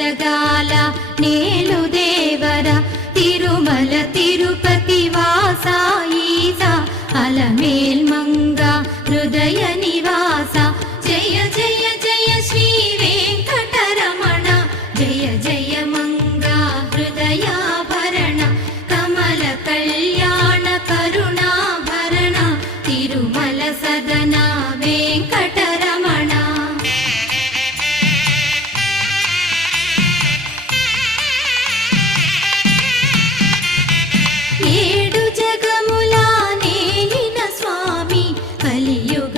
జగాల నేలు దేవర తిరుమల తిరుపతి వాస ఈస అలమేల్ మంగ హృదయ నివాస జయ జయ జయ శ్రీ వెంకటరమణ జయ జయ మంగ హృదయాభరణ కమల కళ్యాణ కరుణాభరణ తిరుమల సదన వెంకటరమణ. ఏడు జగములా నేలిన స్వామి కలియుగ